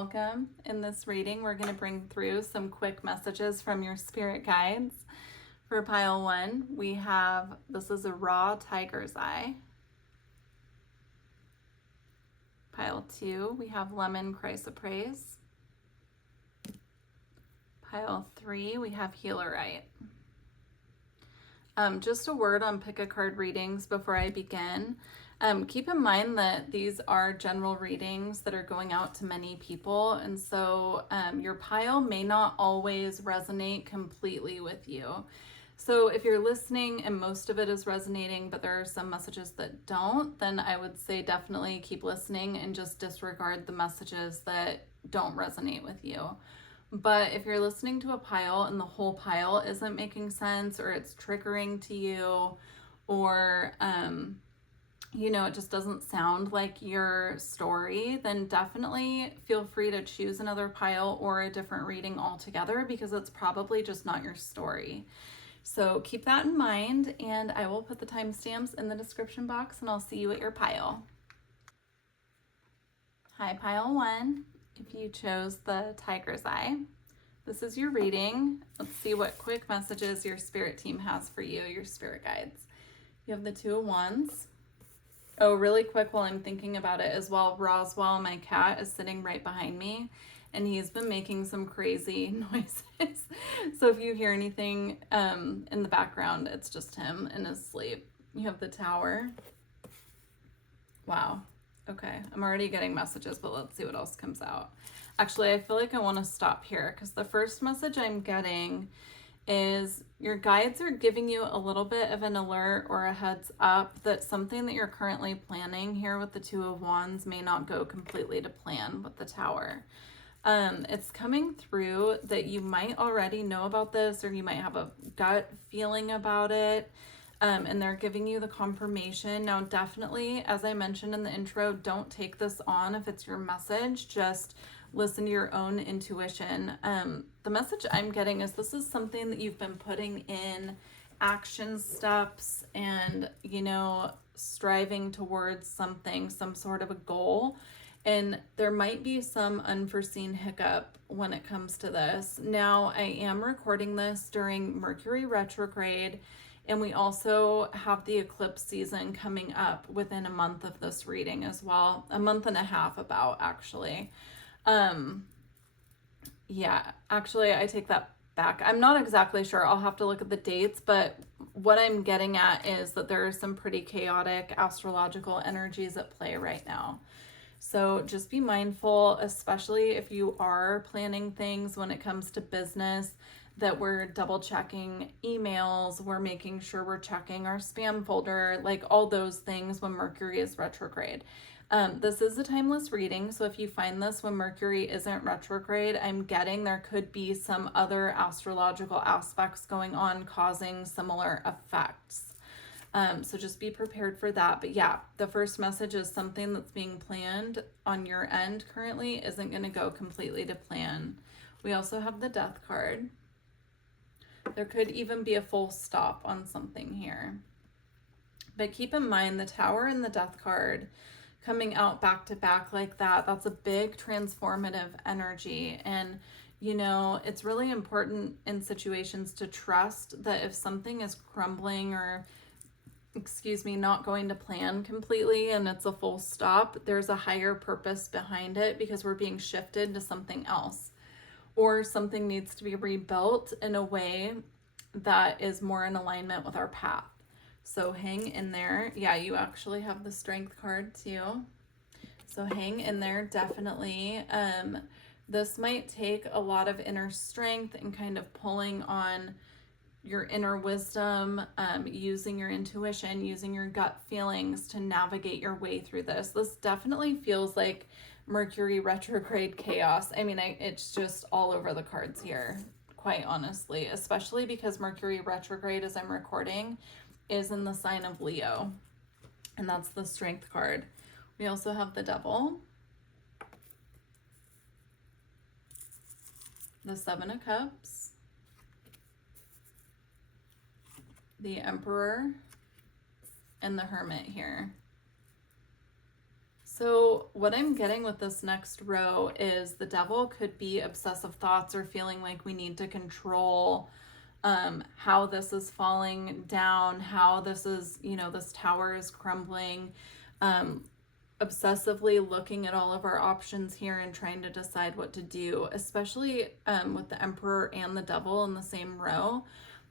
welcome. In this reading, we're going to bring through some quick messages from your spirit guides. For pile 1, we have, this is a raw tiger's eye. Pile 2, we have lemon chrysoprase. Pile 3, we have healerite. Just a word on pick a card readings before I begin. Keep in mind that these are general readings that are going out to many people, and so your pile may not always resonate completely with you. So if you're listening and most of it is resonating, but there are some messages that don't, then I would say definitely keep listening and just disregard the messages that don't resonate with you. But if you're listening to a pile and the whole pile isn't making sense, or it's triggering to you, or it just doesn't sound like your story, then definitely feel free to choose another pile or a different reading altogether, because it's probably just not your story. So keep that in mind, and I will put the timestamps in the description box, and I'll see you at your pile. Hi, pile 1. If you chose the tiger's eye, this is your reading. Let's see what quick messages your spirit team has for you, your spirit guides. You have the 2 of Wands. Oh, really quick while I'm thinking about it as well, Roswell, my cat, is sitting right behind me, and he's been making some crazy noises. So if you hear anything in the background, it's just him in his sleep. You have the Tower. Wow. Okay, I'm already getting messages, but let's see what else comes out. Actually, I feel like I want to stop here, because the first message I'm getting is your guides are giving you a little bit of an alert or a heads up that something that you're currently planning here with the 2 of Wands may not go completely to plan with the Tower. It's coming through that you might already know about this, or you might have a gut feeling about it. And they're giving you the confirmation. Now, definitely, as I mentioned in the intro, don't take this on if it's your message. Just listen to your own intuition. The message I'm getting is this is something that you've been putting in action steps and, striving towards something, some sort of a goal. And there might be some unforeseen hiccup when it comes to this. Now, I am recording this during Mercury retrograde, and we also have the eclipse season coming up within a month of this reading as well. A month and a half about, actually. Actually, I take that back. I'm not exactly sure. I'll have to look at the dates, but what I'm getting at is that there are some pretty chaotic astrological energies at play right now. So just be mindful, especially if you are planning things when it comes to business, that we're double checking emails, we're making sure we're checking our spam folder, like all those things when Mercury is retrograde. This is a timeless reading, so if you find this when Mercury isn't retrograde, I'm getting there could be some other astrological aspects going on causing similar effects. So just be prepared for that. But yeah, the first message is something that's being planned on your end currently isn't going to go completely to plan. We also have the Death card. There could even be a full stop on something here. But keep in mind the Tower and the Death card coming out back to back like that, that's a big transformative energy. And it's really important in situations to trust that if something is crumbling or not going to plan completely and it's a full stop, there's a higher purpose behind it, because we're being shifted to something else, or something needs to be rebuilt in a way that is more in alignment with our path. So hang in there. Yeah, you actually have the Strength card too. So hang in there, definitely. This might take a lot of inner strength and kind of pulling on your inner wisdom, using your intuition, using your gut feelings to navigate your way through this. This definitely feels like Mercury retrograde chaos. I mean, it's just all over the cards here, quite honestly, especially because Mercury retrograde, as I'm recording, is in the sign of Leo, and that's the Strength card. We also have the Devil, the 7 of Cups, the Emperor, and the Hermit here. So what I'm getting with this next row is the devil could be obsessive thoughts or feeling like we need to control how this is falling down, how this is, this tower is crumbling, obsessively looking at all of our options here and trying to decide what to do, especially with the Emperor and the Devil in the same row.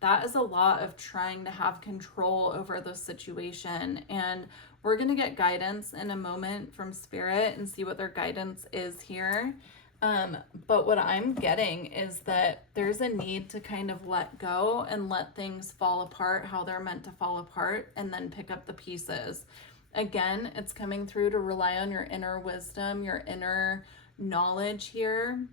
That is a lot of trying to have control over the situation. And we're going to get guidance in a moment from Spirit and see what their guidance is here. But what I'm getting is that there's a need to kind of let go and let things fall apart how they're meant to fall apart and then pick up the pieces. Again, it's coming through to rely on your inner wisdom, your inner knowledge here,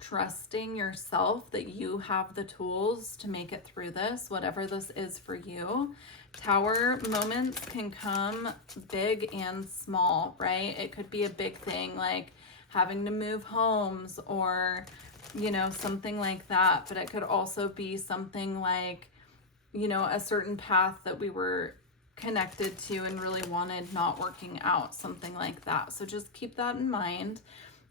trusting yourself that you have the tools to make it through this, whatever this is for you. Tower moments can come big and small, right? It could be a big thing like having to move homes or, something like that. But it could also be something like, a certain path that we were connected to and really wanted not working out, something like that. So just keep that in mind.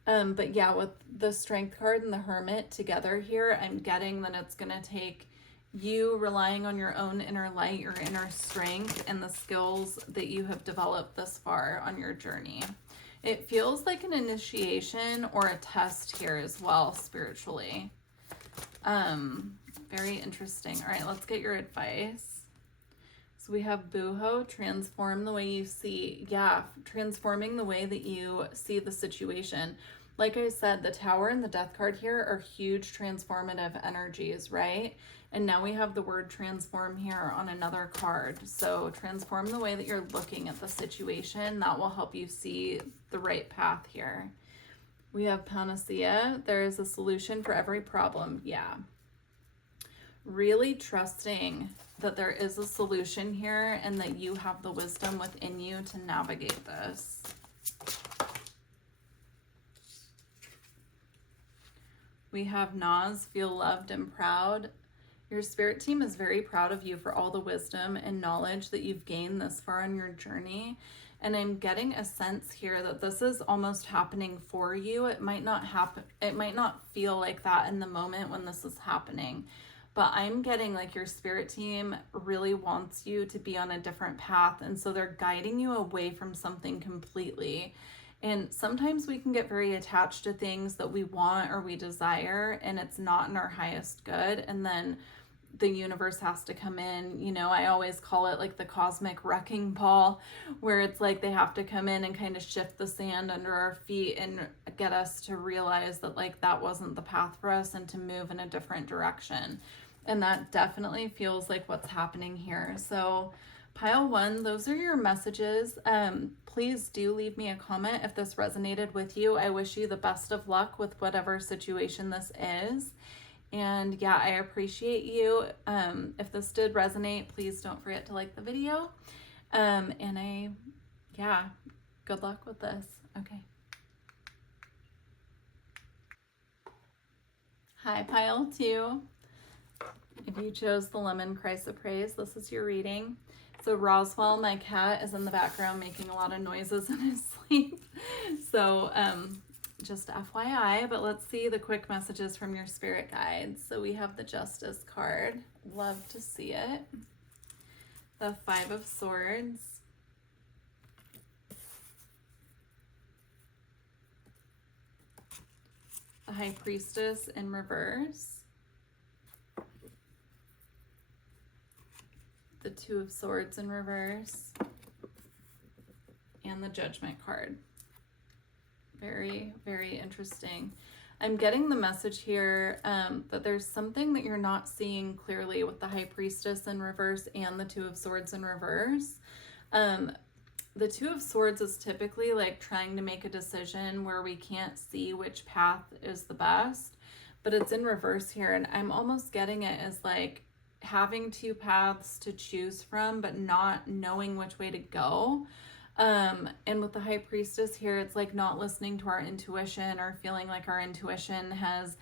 But yeah, with the Strength card and the Hermit together here, I'm getting that it's going to take you relying on your own inner light, your inner strength, and the skills that you have developed this far on your journey. It feels like an initiation or a test here as well, spiritually. Very interesting. All right, let's get your advice. So we have Booho, transform the way you see. Yeah, transforming the way that you see the situation. Like I said, the Tower and the Death card here are huge transformative energies, right? And now we have the word transform here on another card. So transform the way that you're looking at the situation. That will help you see the right path here. We have Panacea. There is a solution for every problem. Yeah. Really trusting that there is a solution here and that you have the wisdom within you to navigate this. We have Naz, feel loved and proud. Your spirit team is very proud of you for all the wisdom and knowledge that you've gained this far on your journey. And I'm getting a sense here that this is almost happening for you. It might not happen. It might not feel like that in the moment when this is happening. But I'm getting like your spirit team really wants you to be on a different path. And so they're guiding you away from something completely. And sometimes we can get very attached to things that we want or we desire, and it's not in our highest good. And then the universe has to come in. I always call it like the cosmic wrecking ball, where it's like they have to come in and kind of shift the sand under our feet and get us to realize that like that wasn't the path for us and to move in a different direction. And that definitely feels like what's happening here. So pile one, those are your messages. Please do leave me a comment if this resonated with you. I wish you the best of luck with whatever situation this is. And yeah, I appreciate you. If this did resonate, please don't forget to like the video. Good luck with this. Okay. Hi, pile two. If you chose the Lemon Chrysoprase, this is your reading. So Roswell, my cat, is in the background making a lot of noises in his sleep. So just FYI, but let's see the quick messages from your spirit guides. So we have the Justice card. Love to see it. The Five of Swords. The High Priestess in reverse. The Two of Swords in reverse, and the Judgment card. Very, very interesting. I'm getting the message here that there's something that you're not seeing clearly with the High Priestess in reverse and the Two of Swords in reverse. The Two of Swords is typically like trying to make a decision where we can't see which path is the best, but it's in reverse here, and I'm almost getting it as like having two paths to choose from, but not knowing which way to go. And with the High Priestess here, it's like not listening to our intuition or feeling like our intuition has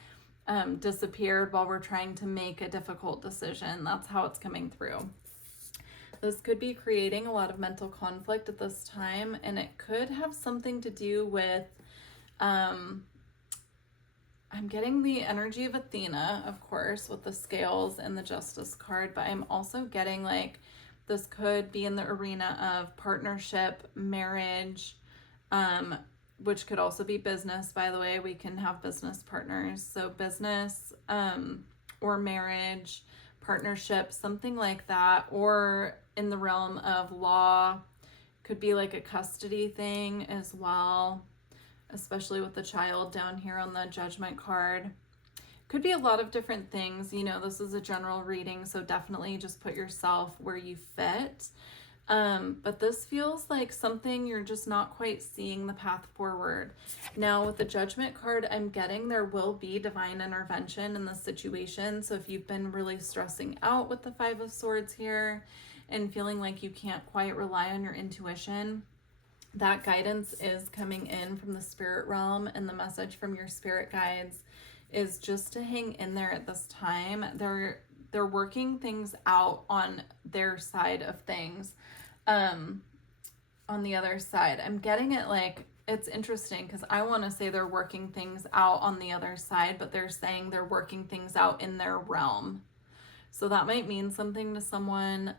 disappeared while we're trying to make a difficult decision. That's how it's coming through. This could be creating a lot of mental conflict at this time, and it could have something to do with, I'm getting the energy of Athena, of course, with the scales and the Justice card, but I'm also getting like this could be in the arena of partnership, marriage, which could also be business, by the way. We can have business partners. So business, or marriage, partnership, something like that, or in the realm of law, could be like a custody thing as well, especially with the child down here on the Judgment card. Could be a lot of different things. You know, this is a general reading, so definitely just put yourself where you fit. But this feels like something you're just not quite seeing the path forward. Now with the Judgment card, I'm getting there will be divine intervention in this situation. So if you've been really stressing out with the Five of Swords here and feeling like you can't quite rely on your intuition, that guidance is coming in from the spirit realm, and the message from your spirit guides is just to hang in there at this time. They're working things out on their side of things. On the other side, I'm getting it like, it's interesting because I want to say they're working things out on the other side, but they're saying they're working things out in their realm. So that might mean something to someone.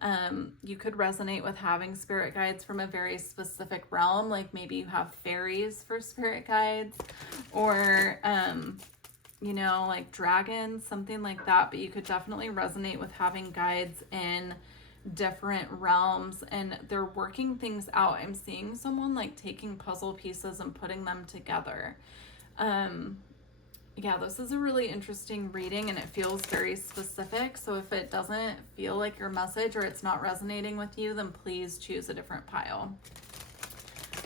You could resonate with having spirit guides from a very specific realm, like maybe you have fairies for spirit guides, or you know, like dragons, something like that. But you could definitely resonate with having guides in different realms, and they're working things out. I'm seeing someone like taking puzzle pieces and putting them together. Yeah, this is a really interesting reading, and it feels very specific. So if it doesn't feel like your message or it's not resonating with you, then please choose a different pile.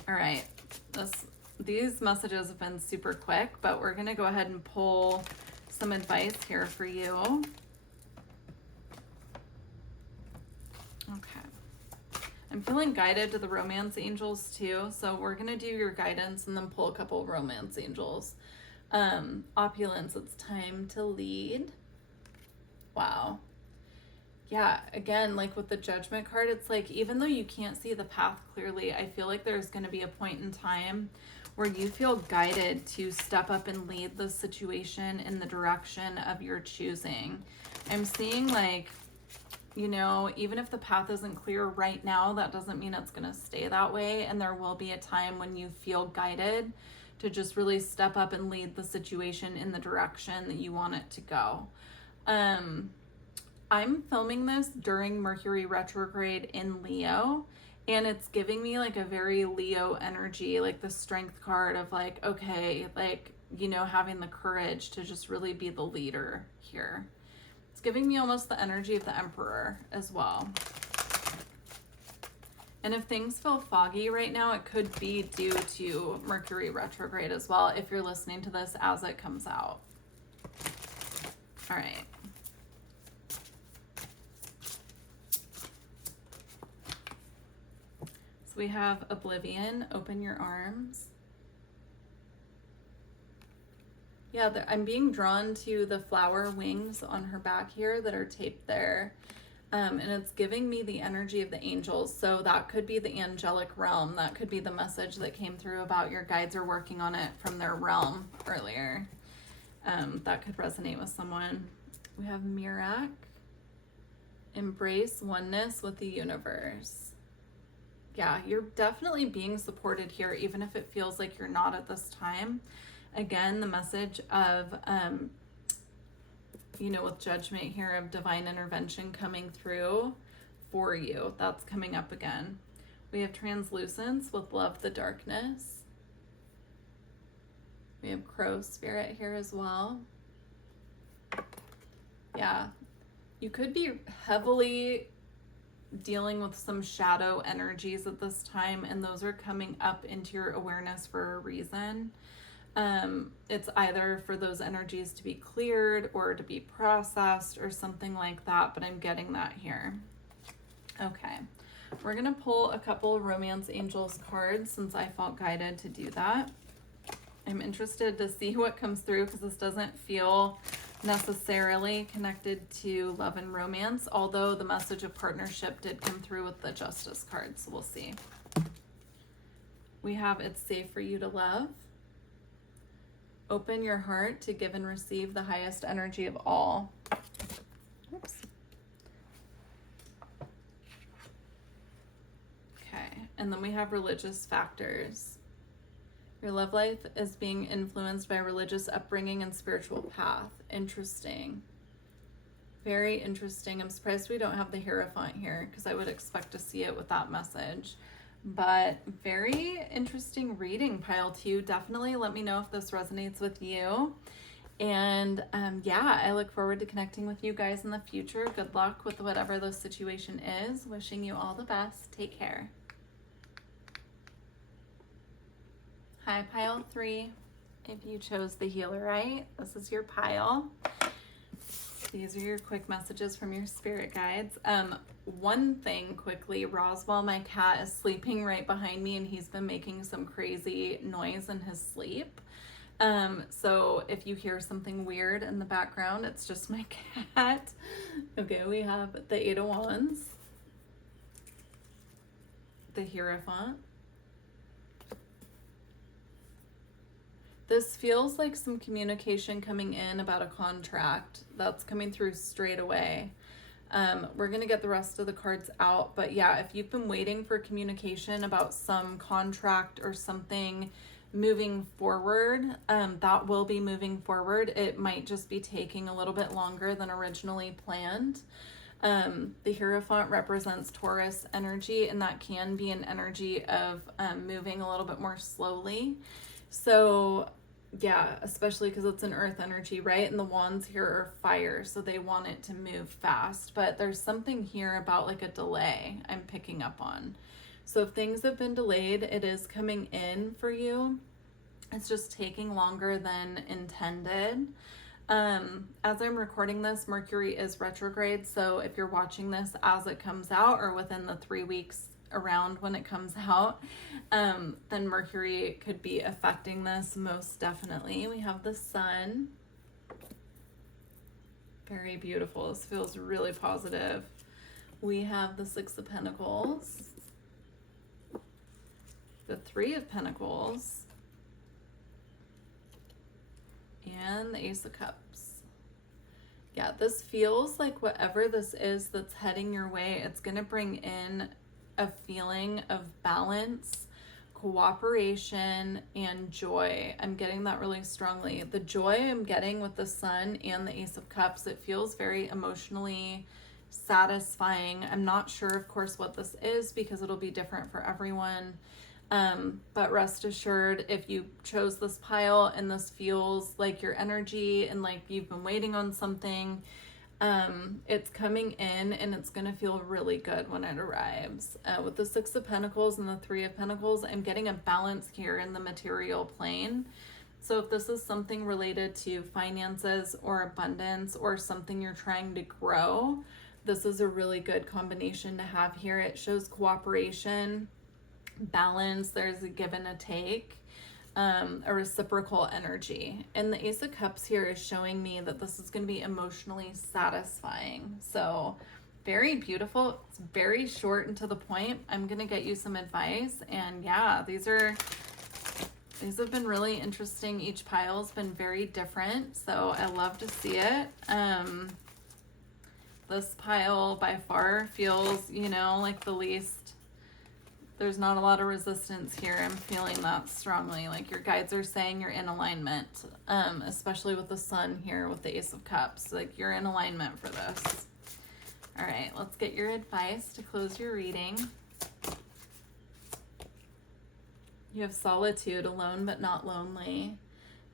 All right, these messages have been super quick, but we're gonna go ahead and pull some advice here for you. Okay. I'm feeling guided to the romance angels too. So we're gonna do your guidance and then pull a couple romance angels. Opulence, it's time to lead. Wow. Yeah, again, like with the Judgment card, it's like, even though you can't see the path clearly, I feel like there's going to be a point in time where you feel guided to step up and lead the situation in the direction of your choosing. I'm seeing like, you know, even if the path isn't clear right now, that doesn't mean it's going to stay that way. And there will be a time when you feel guided to just really step up and lead the situation in the direction that you want it to go. I'm filming this during Mercury retrograde in Leo, and it's giving me like a very Leo energy, like the Strength card of like, okay, like, you know, having the courage to just really be the leader here. It's giving me almost the energy of the Emperor as well. And if things feel foggy right now, it could be due to Mercury retrograde as well, if you're listening to this as it comes out. All right. So we have Oblivion, open your arms. Yeah, I'm being drawn to the flower wings on her back here that are taped there. And it's giving me the energy of the angels. So that could be the angelic realm. That could be the message that came through about your guides are working on it from their realm earlier. That could resonate with someone. We have Mirak. Embrace oneness with the universe. Yeah, you're definitely being supported here, even if it feels like you're not at this time. Again, the message of, you know, with Judgment here, of divine intervention coming through for you. That's coming up again. We have Translucence with Love the Darkness. We have Crow Spirit here as well. Yeah, you could be heavily dealing with some shadow energies at this time, and those are coming up into your awareness for a reason. It's either for those energies to be cleared or to be processed or something like that, but I'm getting that here. Okay, we're gonna pull a couple Romance Angels cards since I felt guided to do that. I'm interested to see what comes through because this doesn't feel necessarily connected to love and romance, although the message of partnership did come through with the Justice card, so we'll see. We have it's safe for you to love. Open your heart to give and receive the highest energy of all. Oops. Okay, and then we have religious factors. Your love life is being influenced by religious upbringing and spiritual path. Interesting. Very interesting. I'm surprised we don't have the Hierophant here because I would expect to see it with that message. But very interesting reading, pile 2. Definitely let me know if this resonates with you. And yeah, I look forward to connecting with you guys in the future. Good luck with whatever the situation is. Wishing you all the best. Take care. Hi, pile 3. If you chose the Healerite, this is your pile. These are your quick messages from your spirit guides. One thing quickly, Roswell, my cat, is sleeping right behind me and he's been making some crazy noise in his sleep. So if you hear something weird in the background, it's just my cat. Okay, we have the 8 of Wands, the Hierophant. This feels like some communication coming in about a contract that's coming through straight away. We're going to get the rest of the cards out, but yeah, if you've been waiting for communication about some contract or something moving forward, that will be moving forward. It might just be taking a little bit longer than originally planned. The Hierophant represents Taurus energy, and that can be an energy of moving a little bit more slowly. So yeah, especially because it's an earth energy, right? And the wands here are fire, so they want it to move fast. But there's something here about like a delay I'm picking up on. So if things have been delayed, it is coming in for you. It's just taking longer than intended. As I'm recording this, Mercury is retrograde. So if you're watching this as it comes out or within the 3 weeks around when it comes out, then Mercury could be affecting this most definitely. We have the Sun. Very beautiful. This feels really positive. We have the 6 of Pentacles, the 3 of Pentacles, and the Ace of Cups. Yeah, this feels like whatever this is that's heading your way, it's going to bring in a feeling of balance, cooperation, and joy. I'm getting that really strongly. The joy I'm getting with the Sun and the Ace of Cups, it feels very emotionally satisfying. I'm not sure, of course, what this is because it'll be different for everyone. But rest assured, if you chose this pile and this feels like your energy and like you've been waiting on something, it's coming in and it's going to feel really good when it arrives. With the 6 of Pentacles and the 3 of Pentacles, I'm getting a balance here in the material plane. So if this is something related to finances or abundance or something you're trying to grow, this is a really good combination to have here. It shows cooperation, balance, there's a give and a take. A reciprocal energy. And the Ace of Cups here is showing me that this is going to be emotionally satisfying. So very beautiful. It's very short and to the point. I'm going to get you some advice. And yeah, these have been really interesting. Each pile's been very different. So I love to see it. This pile by far feels, like the least. There's not a lot of resistance here. I'm feeling that strongly. Like your guides are saying you're in alignment, especially with the Sun here with the Ace of Cups. Like you're in alignment for this. All right, let's get your advice to close your reading. You have solitude, alone but not lonely.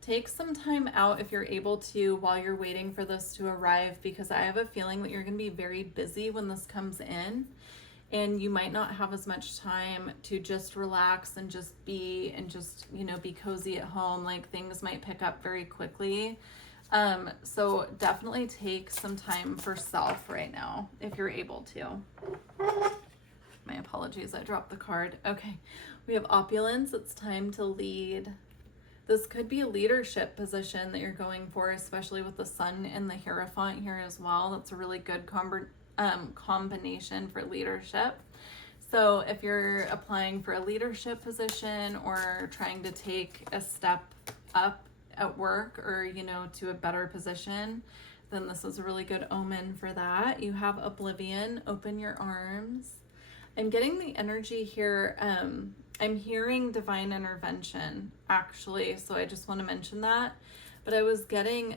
Take some time out if you're able to while you're waiting for this to arrive, because I have a feeling that you're going to be very busy when this comes in. And you might not have as much time to just relax and just be be cozy at home. Like things might pick up very quickly. So definitely take some time for self right now if you're able to. My apologies, I dropped the card. Okay, we have opulence. It's time to lead. This could be a leadership position that you're going for, especially with the sun and the Hierophant here as well. That's a really good combination for leadership. So if you're applying for a leadership position or trying to take a step up at work, or, you know, to a better position, then this is a really good omen for that. You have Oblivion, open your arms. I'm getting the energy here. I'm hearing divine intervention, actually, so I just want to mention that. But I was getting,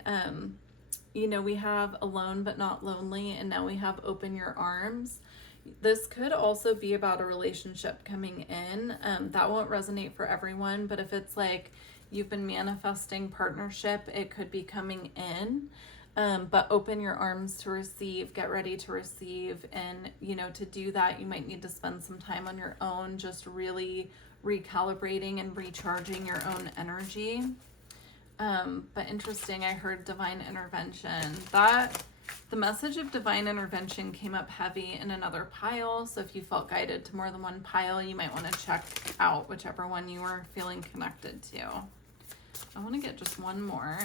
you know, we have alone but not lonely, and now we have open your arms. This could also be about a relationship coming in. That won't resonate for everyone, but if it's like you've been manifesting partnership, it could be coming in. But open your arms to receive, get ready to receive. And, you know, to do that, you might need to spend some time on your own, just really recalibrating and recharging your own energy. But interesting, I heard divine intervention. The message of divine intervention came up heavy in another pile. So if you felt guided to more than one pile, you might want to check out whichever one you were feeling connected to. I want to get just one more.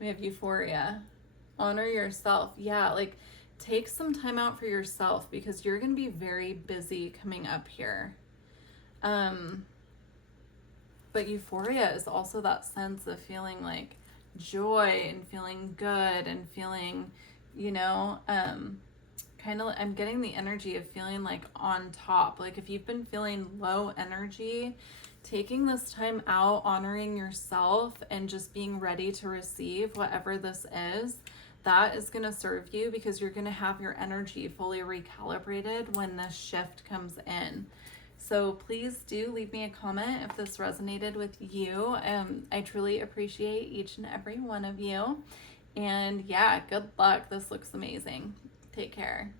We have Euphoria. Honor yourself. Yeah, like take some time out for yourself because you're going to be very busy coming up here. But Euphoria is also that sense of feeling like joy and feeling good and feeling, you know, kind of, I'm getting the energy of feeling like on top. Like if you've been feeling low energy, taking this time out, honoring yourself, and just being ready to receive whatever this is, that is going to serve you because you're going to have your energy fully recalibrated when this shift comes in. So please do leave me a comment if this resonated with you. I truly appreciate each and every one of you. And yeah, good luck. This looks amazing. Take care.